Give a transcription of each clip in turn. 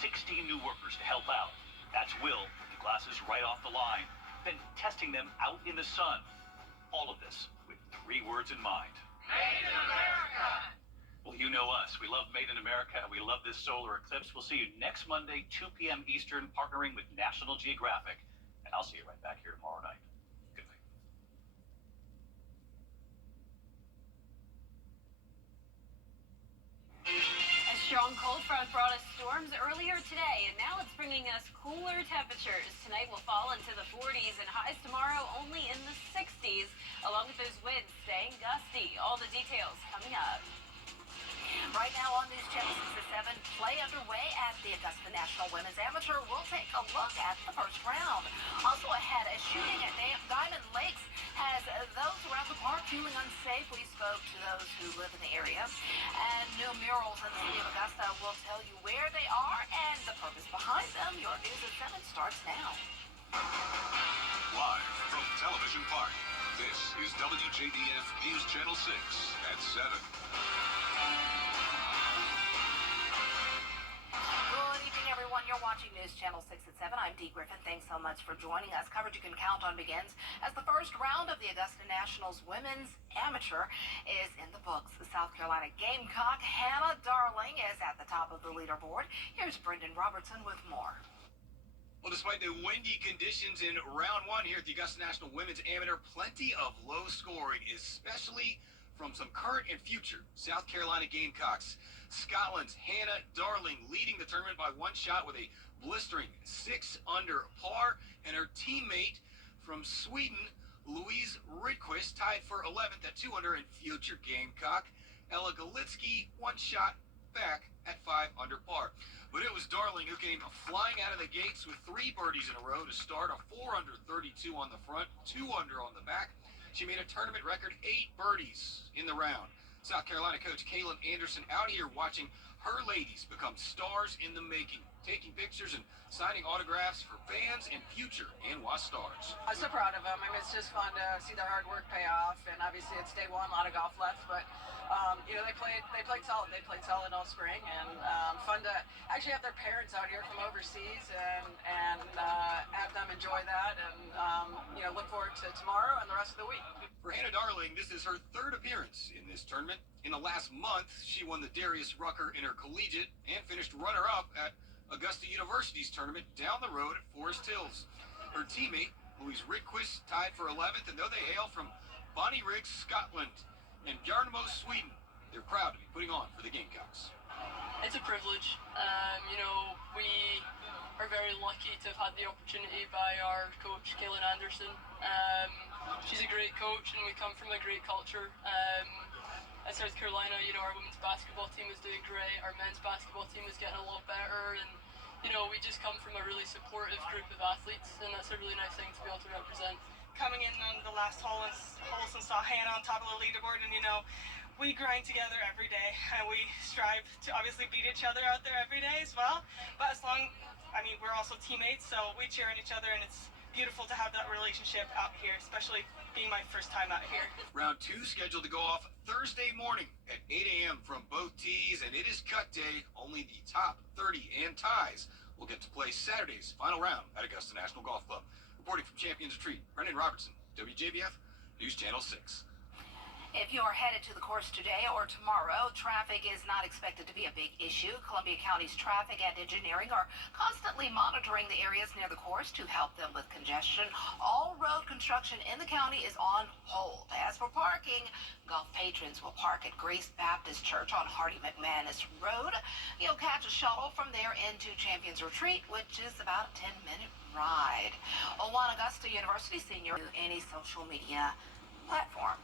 16 new workers to help out. That's Will, with the glasses right off the line, then testing them out in the sun. All of this with 3 words in mind. Made in America! Well, you know us. We love Made in America. We love this solar eclipse. We'll see you next Monday, 2 p.m. Eastern, partnering with National Geographic. And I'll see you right back here tomorrow night. Good night. A strong cold front brought us storms earlier today, and now it's bringing us cooler temperatures. Tonight will fall into the 40s and highs tomorrow only in the 60s, along with those winds staying gusty. All the details coming up. Right now on News Channel 6 at 7, play underway at the Augusta National Women's Amateur. We'll take a look at the first round. Also ahead, a shooting at Diamond Lakes has those around the park feeling unsafe. We spoke to those who live in the area. And new murals in the city of Augusta will tell you where they are and the purpose behind them. Your News at 7 starts now. Live from Television Park, this is WJBF News Channel 6 at 7. You're watching News Channel 6 at 7. I'm Dee Griffin. Thanks so much for joining us. Coverage you can count on begins as the first round of the Augusta Nationals Women's Amateur is in the books. The South Carolina Gamecock Hannah Darling is at the top of the leaderboard. Here's Brendan Robertson with more. Well, despite the windy conditions in round 1 here at the Augusta National Women's Amateur, plenty of low scoring, especially from some current and future South Carolina Gamecocks. Scotland's Hannah Darling leading the tournament by 1 shot with a blistering 6 under par, and her teammate from Sweden, Louise Rydquist, tied for 11th at 2 under, and future Gamecock Ella Galitsky 1 shot back at 5 under par. But it was Darling who came flying out of the gates with 3 birdies in a row to start, a 4 under 32 on the front, 2 under on the back. She made a tournament record 8 birdies in the round. South Carolina coach Kaylin Anderson out here watching her ladies become stars in the making, taking pictures and signing autographs for fans and future NWA stars. I'm so proud of them. I mean, it's just fun to see their hard work pay off, and obviously it's day 1, a lot of golf left, but they played solid. They played solid all spring, and fun to actually have their parents out here from overseas and have them enjoy that, and look forward to tomorrow and the rest of the week. For Hannah Darling, this is her 3rd appearance in this tournament. In the last month, she won the Darius Rucker Intercollegiate and finished runner-up at Augusta University's tournament down the road at Forest Hills. Her teammate, Louise Rydquist, tied for 11th, and though they hail from Bonnie Riggs, Scotland, and Bjarnamo, Sweden, they're proud to be putting on for the Gamecocks. It's a privilege. We are very lucky to have had the opportunity by our coach, Kaylin Anderson. She's a great coach, and we come from a great culture. At South Carolina, our women's basketball team is doing great. Our men's basketball team is getting a lot better, and we just come from a really supportive group of athletes, and that's a really nice thing to be able to represent. Coming in on the last holes and saw Hannah on top of the leaderboard, and we grind together every day, and we strive to obviously beat each other out there every day as well. But we're also teammates, so we cheer on each other, and it's beautiful to have that relationship out here, especially being my first time out here. Round 2 scheduled to go off Thursday morning at 8 a.m. from both tees, and it is cut day. Only the top 30 and ties will get to play Saturday's final round at Augusta National Golf Club. Reporting from Champions Retreat, Brendan Robertson, WJBF News Channel 6. If you are headed to the course today or tomorrow, traffic is not expected to be a big issue. Columbia County's traffic and engineering are constantly monitoring the areas near the course to help them with congestion. All road construction in the county is on hold. As for parking, golf patrons will park at Grace Baptist Church on Hardy McManus Road. You'll catch a shuttle from there into Champions Retreat, which is about a 10-minute ride. One Augusta University senior to any social media platform.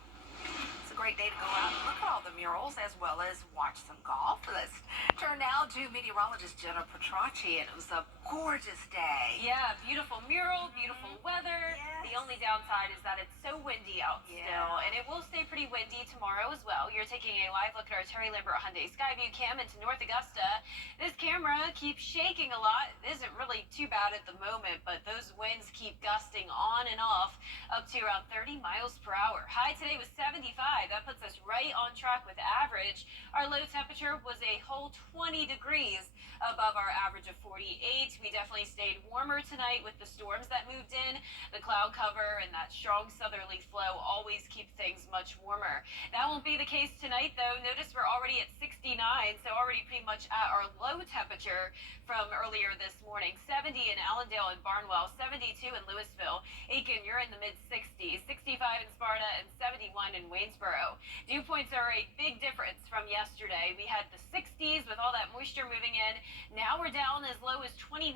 It's a great day to go out and look at all the murals as well as watch some golf. Let's turn now to meteorologist Jenna Petracci, and it was a gorgeous day. Yeah, beautiful mural, beautiful weather. Yes. The only downside is that it's so windy out still, and it will stay pretty windy tomorrow as well. You're taking a live look at our Terry Lambert Hyundai Skyview cam into North Augusta. This camera keeps shaking a lot. It isn't really too bad at the moment, but those winds keep gusting on and off up to around 30 miles per hour. High today was 75. high. That puts us right on track with average. Our low temperature was a whole 20 degrees above our average of 48. We definitely stayed warmer tonight with the storms that moved in. The cloud cover and that strong southerly flow always keep things much warmer. That won't be the case tonight, though. Notice we're already at 69, so already pretty much at our low temperature from earlier this morning. 70 in Allendale and Barnwell, 72 in Louisville. Aiken, you're in the mid-60s, 65 in Sparta, and 71 in Waynesboro. Dew points are a big difference from yesterday. We had the 60s with all that moisture moving in. Now we're down as low as 29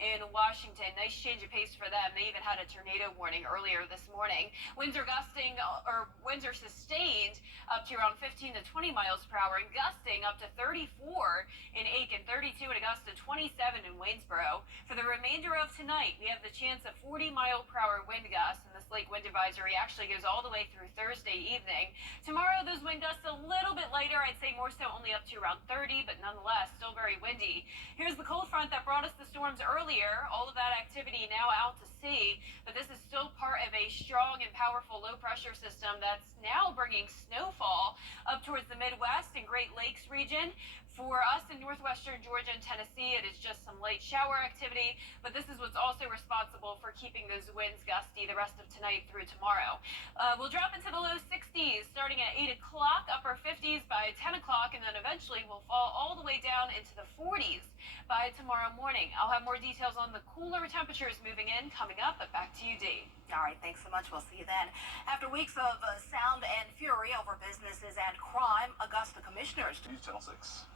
in Washington. Nice change of pace for them. They even had a tornado warning earlier this morning. Winds are gusting, or winds are sustained up to around 15 to 20 miles per hour, and gusting up to 34 in Aiken, 32 in Augusta, 27 in Waynesboro. For the remainder of tonight, we have the chance of 40-mile-per-hour wind gusts, and this lake wind advisory actually goes all the way through Thursday evening. Tomorrow, those wind gusts a little bit lighter. I'd say more so only up to around 30, but nonetheless, still very windy. Here's the cold front that brought us the storms earlier. All of that activity now out to sea, but this is still part of a strong and powerful low-pressure system that's now bringing snowfall up towards the Midwest and Great Lakes region. For us in northwestern Georgia and Tennessee, it is just some light shower activity, but this is what's also responsible for keeping those winds gusty the rest of tonight through tomorrow. We'll drop into the low 60s starting at 8 o'clock, upper 50s by 10 o'clock, and then eventually we'll fall all the way down into the 40s by tomorrow morning. I'll have more details on the cooler temperatures moving in coming up, but back to you, Dee. All right, thanks so much. We'll see you then. After weeks of sound and fury over businesses and crime, Augusta commissioners. News Channel 6.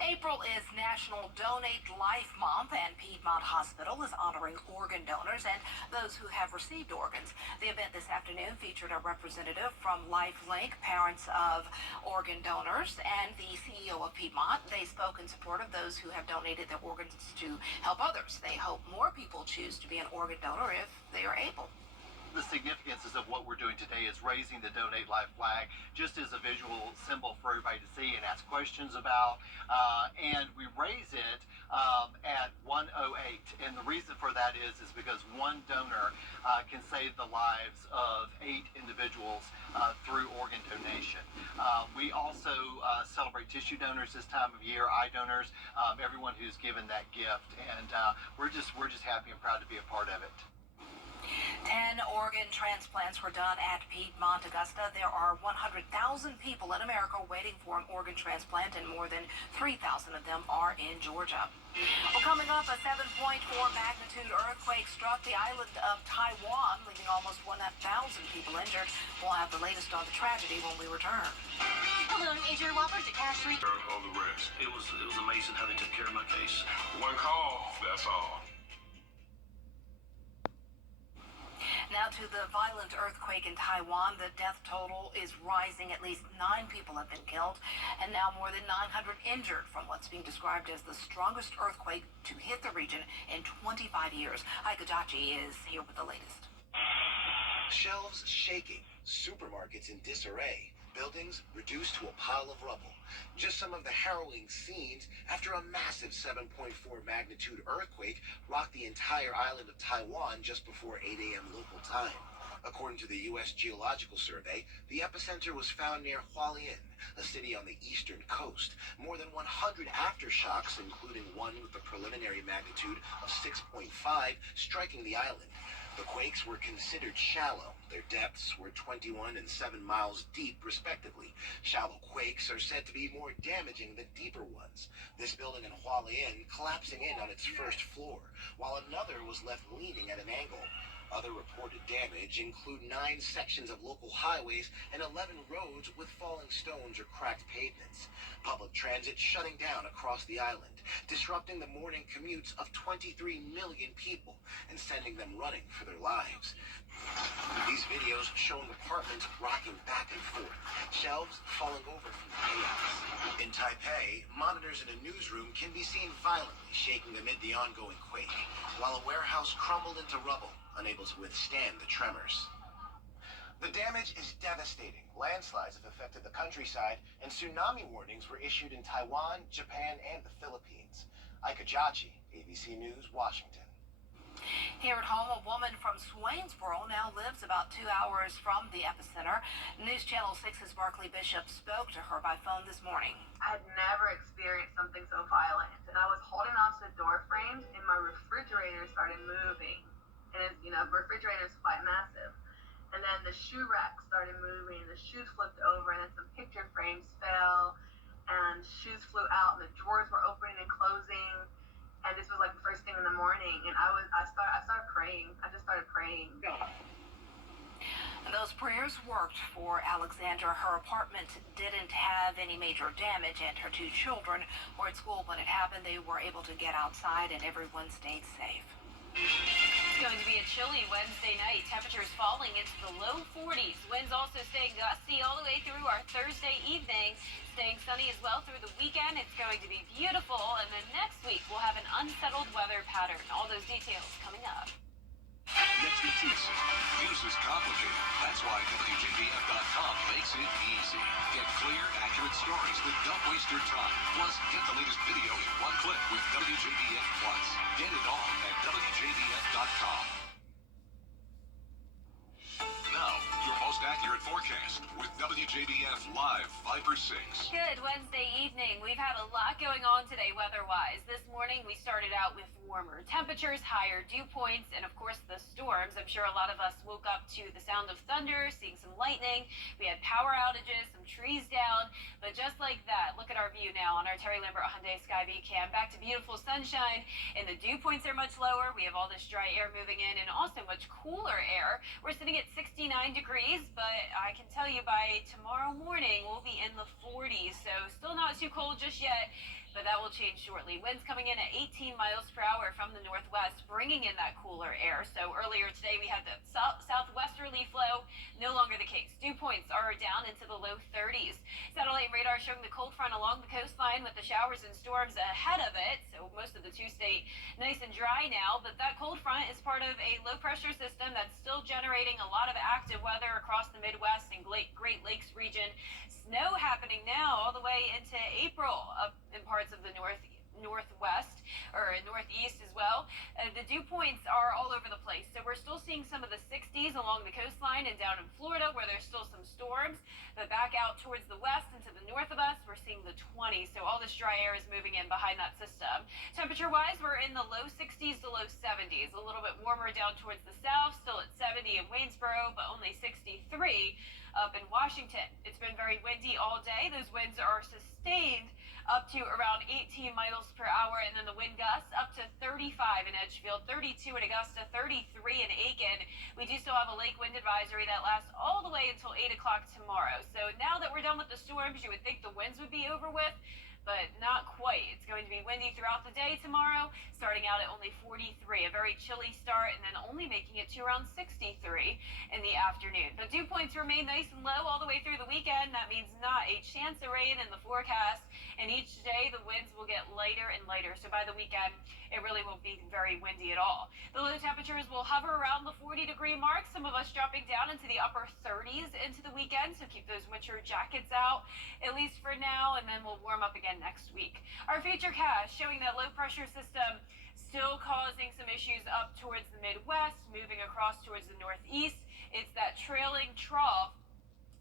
April is National Donate Life Month, and Piedmont Hospital is honoring organ donors and those who have received organs. The event this afternoon featured a representative from LifeLink, parents of organ donors, and the CEO of Piedmont. They spoke in support of those who have donated their organs to help others. They hope more people choose to be an organ donor if they are able. The significance of what we're doing today is raising the Donate Life flag just as a visual symbol for everybody to see and ask questions about. And we raise it at 108. And the reason for that is because one donor can save the lives of 8 individuals through organ donation. We also celebrate tissue donors this time of year, eye donors, everyone who's given that gift. And we're just happy and proud to be a part of it. 10 organ transplants were done at Piedmont, Augusta. There are 100,000 people in America waiting for an organ transplant, and more than 3,000 of them are in Georgia. Well, coming up, a 7.4 magnitude earthquake struck the island of Taiwan, leaving almost 1,000 people injured. We'll have the latest on the tragedy when we return. Hello, I'm Adrian Walker to Cash Street. All the rest. It was amazing how they took care of my case. One call, that's all. Now to the violent earthquake in Taiwan. The death total is rising. At least 9 people have been killed, and now more than 900 injured from what's being described as the strongest earthquake to hit the region in 25 years. Ike Ajachi is here with the latest. Shelves shaking, supermarkets in disarray, buildings reduced to a pile of rubble. Just some of the harrowing scenes after a massive 7.4 magnitude earthquake rocked the entire island of Taiwan just before 8 a.m. local time. According to the U.S. Geological Survey, the epicenter was found near Hualien, a city on the eastern coast. More than 100 aftershocks, including one with a preliminary magnitude of 6.5, striking the island. The quakes were considered shallow. Their depths were 21 and 7 miles deep, respectively. Shallow quakes are said to be more damaging than deeper ones. This building in Hualien collapsing in on its first floor, while another was left leaning at an angle. Other reported damage include 9 sections of local highways and 11 roads with falling stones or cracked pavements. Public transit shutting down across the island, disrupting the morning commutes of 23 million people and sending them running for their lives. These videos showing apartments rocking back and forth, shelves falling over from the chaos. In Taipei, monitors in a newsroom can be seen violently shaking amid the ongoing quake, while a warehouse crumbled into rubble, unable to withstand the tremors. The damage is devastating. Landslides have affected the countryside, and tsunami warnings were issued in Taiwan, Japan, and the Philippines. Ike Ajachi, ABC News, Washington. Here at home, a woman from Swainsboro now lives about 2 hours from the epicenter. News Channel 6's Barkley Bishop spoke to her by phone this morning. I had never experienced something so violent, and I was holding on to the door frames, and my refrigerator started moving. And it's, refrigerator is quite massive. And then the shoe rack started moving, the shoes flipped over, and then some picture frames fell, and shoes flew out, and the drawers were opening and closing. And this was like the first thing in the morning, and I started praying. I just started praying. And those prayers worked for Alexandra. Her apartment didn't have any major damage, and her 2 children were at school when it happened. They were able to get outside, and everyone stayed safe. It's going to be a chilly Wednesday night. Temperatures falling into the low 40s. Winds also staying gusty all the way through our Thursday evening. Staying sunny as well through the weekend. It's going to be beautiful. And then next week, we'll have an unsettled weather pattern. All those details coming up. Next week's news is complicated. That's why WJBF.com makes it easy. Get clear, accurate stories that don't waste your time. Plus, get the latest video in one click with WJBF Plus. Get it all at WJBF.com. Now, your most accurate forecast with WJBF Live 5 for 6. Good Wednesday evening. We've had a lot going on today weather-wise. This morning we started out with warmer temperatures, higher dew points, and of course the storms. I'm sure a lot of us woke up to the sound of thunder, seeing some lightning. We had power outages, some trees down, but just like that, look at our view now on our Terry Lambert Hyundai Skyview cam. Back to beautiful sunshine, and the dew points are much lower. We have all this dry air moving in, and also much cooler air. We're sitting at 69 degrees, but I can tell you by tomorrow morning we'll be in the 40s, so still not too cold just yet, but that will change shortly. Winds coming in at 18 miles per hour from the northwest, bringing in that cooler air. So earlier today we had the southwesterly flow, no longer the case. Dew points are down into the low 30s. Satellite radar showing the cold front along the coastline with the showers and storms ahead of it, so most of the 2-state nice and dry now, but that cold front is part of a low pressure system that's still generating a lot of active weather across the Midwest and Great Lakes region. Snow happening now all the way into April up in parts of the northwest or northeast as well. The dew points are all over the place, so we're still seeing some of the 60s along the coastline and down in Florida where there's still some storms, but back out towards the west and to the north of us we're seeing the 20s, so all this dry air is moving in behind that system. Temperature wise, we're in the low 60s to low 70s, a little bit warmer down towards the south, still at 70 in Waynesboro, but only 63 up in Washington. It's been very windy all day. Those winds are sustained up to around 18 miles per hour, and then the wind gusts up to 35 in Edgefield, 32 in Augusta, 33 in Aiken. We do still have a lake wind advisory that lasts all the way until 8 o'clock tomorrow. So now that we're done with the storms, you would think the winds would be over with, but not quite. It's going to be windy throughout the day tomorrow, starting out at only 43, a very chilly start, and then only making it to around 63 in the afternoon. But dew points remain nice and low all the way through the weekend. That means not a chance of rain in the forecast, and each day the winds will get lighter and lighter. So by the weekend, it really won't be very windy at all. The low temperatures will hover around the 40-degree mark, some of us dropping down into the upper 30s into the weekend, so keep those winter jackets out, at least for now, and then we'll warm up again next week. Our futurecast showing that low pressure system still causing some issues up towards the Midwest, moving across towards the Northeast. It's that trailing trough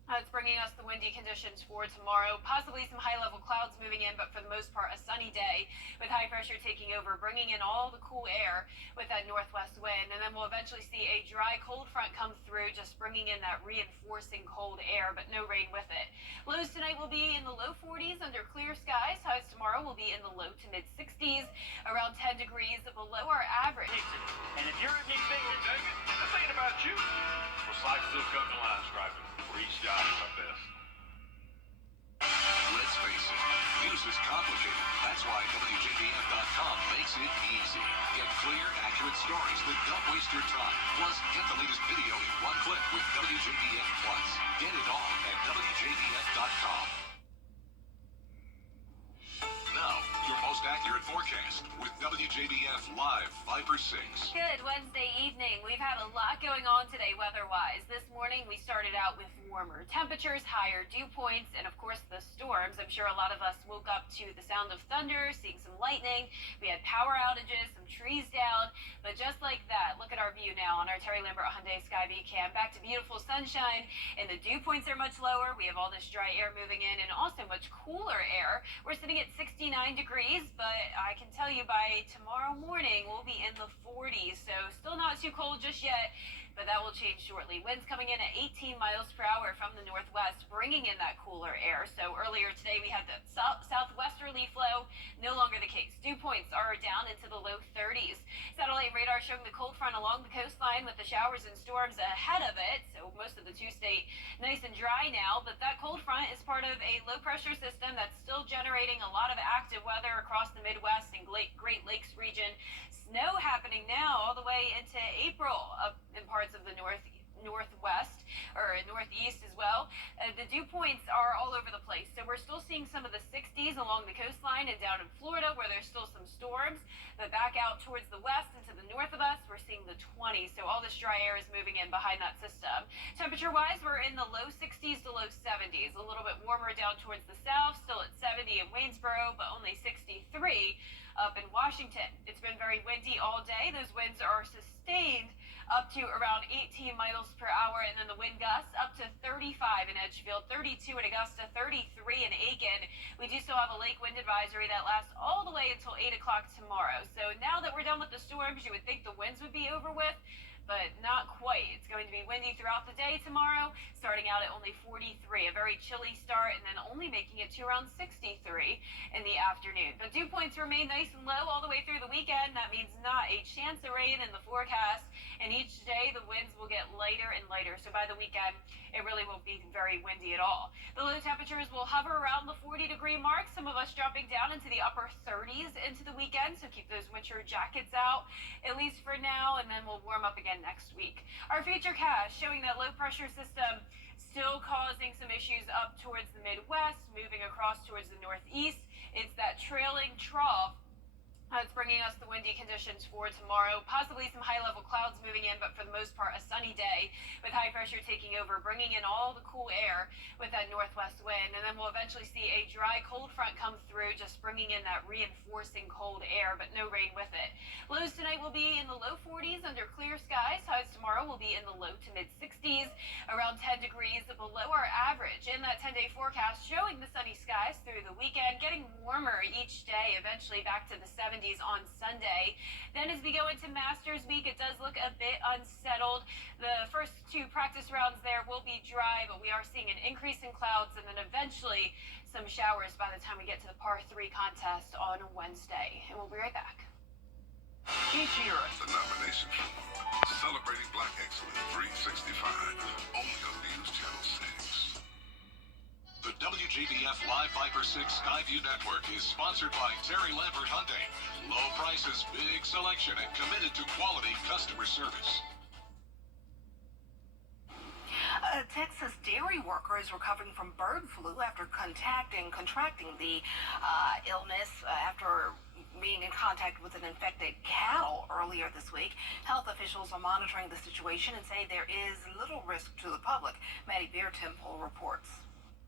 that's bringing us the windy conditions for tomorrow. Possibly some high-level clouds moving in, but for the most part, a sunny day with high pressure taking over, bringing in all the cool air with that northwest wind. And then we'll eventually see a dry, cold front come through, just bringing in that reinforcing cold air, but no rain with it. Lows tonight will be in the low 40s under clear skies. Highs tomorrow will be in the low to mid-60s, around 10 degrees below our average. And if you're a big this ain't about you. Well, Slice still comes to line striping. Each job is our best. Let's face it, news is complicated. That's why WJBF.com makes it easy. Get clear, accurate stories that don't waste your time. Plus, get the latest video in one click with WJBF Plus. Get it all at WJBF.com. Now, your most accurate forecast next with WJBF Live 5 or 6. Good Wednesday evening. We've had a lot going on today weather-wise. This morning we started out with warmer temperatures, higher dew points, and of course the storms. I'm sure a lot of us woke up to the sound of thunder, seeing some lightning. We had power outages, some trees down, but just like that, look at our view now on our Terry Lambert Hyundai Skyview cam. Back to beautiful sunshine, and the dew points are much lower. We have all this dry air moving in and also much cooler air. We're sitting at 69 degrees, but I can tell you by tomorrow morning we'll be in the 40s, so still not too cold just yet, but that will change shortly. Winds coming in at 18 miles per hour from the northwest, bringing in that cooler air. So earlier today we had that southwesterly flow, no longer the case. Dew points are down into the low 30s. Satellite radar showing the cold front along the coastline with the showers and storms ahead of it, so most of the two-state nice and dry now, but that cold front is part of a low-pressure system that's still generating a lot of active weather across the Midwest and Great Lakes region. Snow happening now all the way into April up in parts of the northwest or northeast as well. The dew points are all over the place, so we're still seeing some of the 60s along the coastline and down in Florida where there's still some storms, but back out towards the west and to the north of us we're seeing the 20s, so all this dry air is moving in behind that system. Temperature wise, we're in the low 60s to low 70s, a little bit warmer down towards the south, still at 70 in Waynesboro, but only 63 up in Washington. It's been very windy all day. Those winds are sustained up to around 18 miles per hour, and then the wind gusts up to 35 in Edgefield, 32 in Augusta, 33 in Aiken. We do still have a lake wind advisory that lasts all the way until 8 o'clock tomorrow. So now that we're done with the storms, you would think the winds would be over with, but not quite. It's going to be windy throughout the day tomorrow, starting out at only 43, a very chilly start, and then only making it to around 63 in the afternoon. But dew points remain nice and low all the way through the weekend. That means not a chance of rain in the forecast, and each day the winds will get lighter and lighter. So by the weekend, it really won't be very windy at all. The low temperatures will hover around the 40-degree mark, some of us dropping down into the upper 30s into the weekend, so keep those winter jackets out, at least for now, and then we'll warm up again next week. Our futurecast showing that low pressure system still causing some issues up towards the Midwest, moving across towards the Northeast. It's that trailing trough that's bringing us the windy conditions for tomorrow. Possibly some high-level clouds moving in, but for the most part, a sunny day with high pressure taking over, bringing in all the cool air with that northwest wind. And then we'll eventually see a dry cold front come through, just bringing in that reinforcing cold air, but no rain with it. Lows tonight will be in the low 40s under clear skies. Highs tomorrow will be in the low to mid-60s, around 10 degrees below our average. In that 10-day forecast, showing the sunny skies through the weekend, getting warmer each day, eventually back to the 70s on Sunday. Then as we go into Masters Week, it does look a bit unsettled. The first two practice rounds there will be dry, but we are seeing an increase in clouds and then eventually some showers by the time we get to the par 3 contest on Wednesday. And we'll be right back. Each year, the nomination for Celebrating Black Excellence 365, only on News Channel 6. The WJBF Live 5 or 6 Skyview Network is sponsored by Terry Lambert Hyundai. Low prices, big selection, and committed to quality customer service. A Texas dairy worker is recovering from bird flu after contracting the illness after being in contact with an infected cattle earlier this week. Health officials are monitoring the situation and say there is little risk to the public. Maddie Beertemple reports.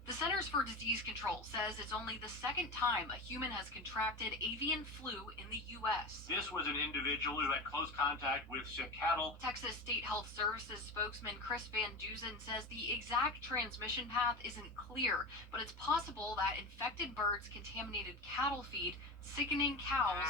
The Centers for Disease Control says it's only the second time a human has contracted avian flu in the U.S. This was an individual who had close contact with sick cattle. Texas State Health Services spokesman Chris Van Duzen says the exact transmission path isn't clear, but it's possible that infected birds contaminated cattle feed, sickening cows,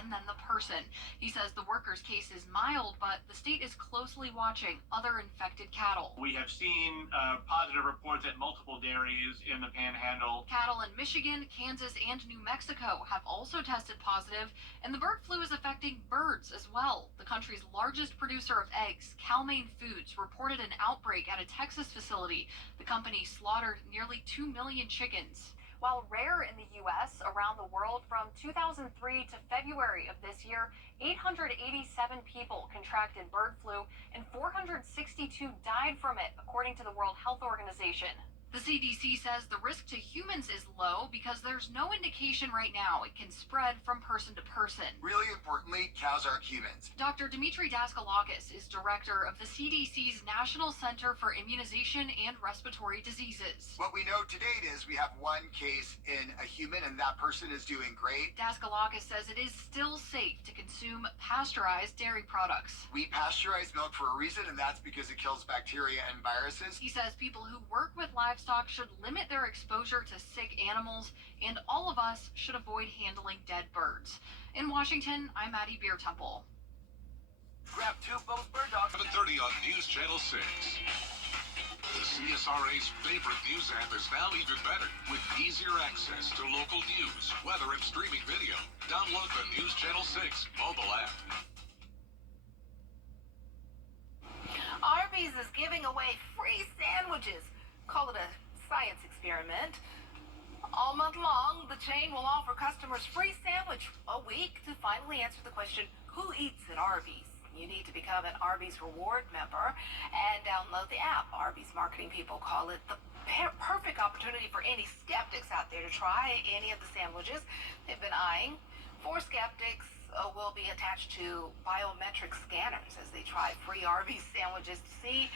and then the person. He says the worker's case is mild, but the state is closely watching other infected cattle. We have seen positive reports at multiple dairies in the Panhandle. Cattle in Michigan, Kansas, and New Mexico have also tested positive, and the bird flu is affecting birds as well. The country's largest producer of eggs, Cal-Maine Foods, reported an outbreak at a Texas facility. The company slaughtered nearly 2 million chickens. While rare in the U.S., around the world from 2003 to February of this year, 887 people contracted bird flu and 462 died from it, according to the World Health Organization. The CDC says the risk to humans is low because there's no indication right now it can spread from person to person. Really importantly, cows aren't humans. Dr. Dimitri Daskalakis is director of the CDC's National Center for Immunization and Respiratory Diseases. What we know to date is we have one case in a human, and that person is doing great. Daskalakis says it is still safe to consume pasteurized dairy products. We pasteurize milk for a reason, and that's because it kills bacteria and viruses. He says people who work with livestock should limit their exposure to sick animals, and all of us should avoid handling dead birds. In Washington, I'm Maddie Beer Temple. Grab two Bose Bird Dogs. 7:30 on News Channel 6. The CSRA's favorite news app is now even better with easier access to local news, weather, and streaming video. Download the News Channel 6 mobile app. Arby's is giving away free sandwiches. Call it a science experiment. All month long, the chain will offer customers free sandwich a week to finally answer the question, who eats at Arby's? You need to become an Arby's Reward member and download the app. Arby's marketing people call it the perfect opportunity for any skeptics out there to try any of the sandwiches they've been eyeing. 4 skeptics will be attached to biometric scanners as they try free Arby's sandwiches to see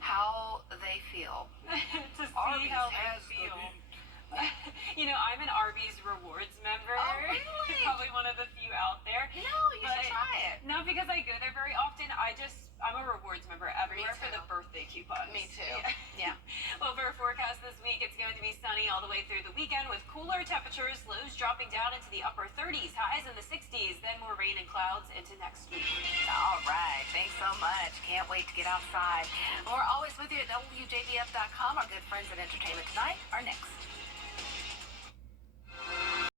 how they feel. To see Arby's how they has feel. You know, I'm an Arby's Rewards member. Oh, really? Probably one of the few out there. No, you should try it. Not because I go there very often. I'm a Rewards member everywhere for the birthday coupons. Me too. Yeah. Well, for our forecast this week, it's going to be sunny all the way through the weekend with cooler temperatures, lows dropping down into the upper 30s, highs in the 60s, then more rain and clouds into next week. All right. Thanks so much. Can't wait to get outside. We're always with you at WJBF.com. Our good friends at Entertainment Tonight are next.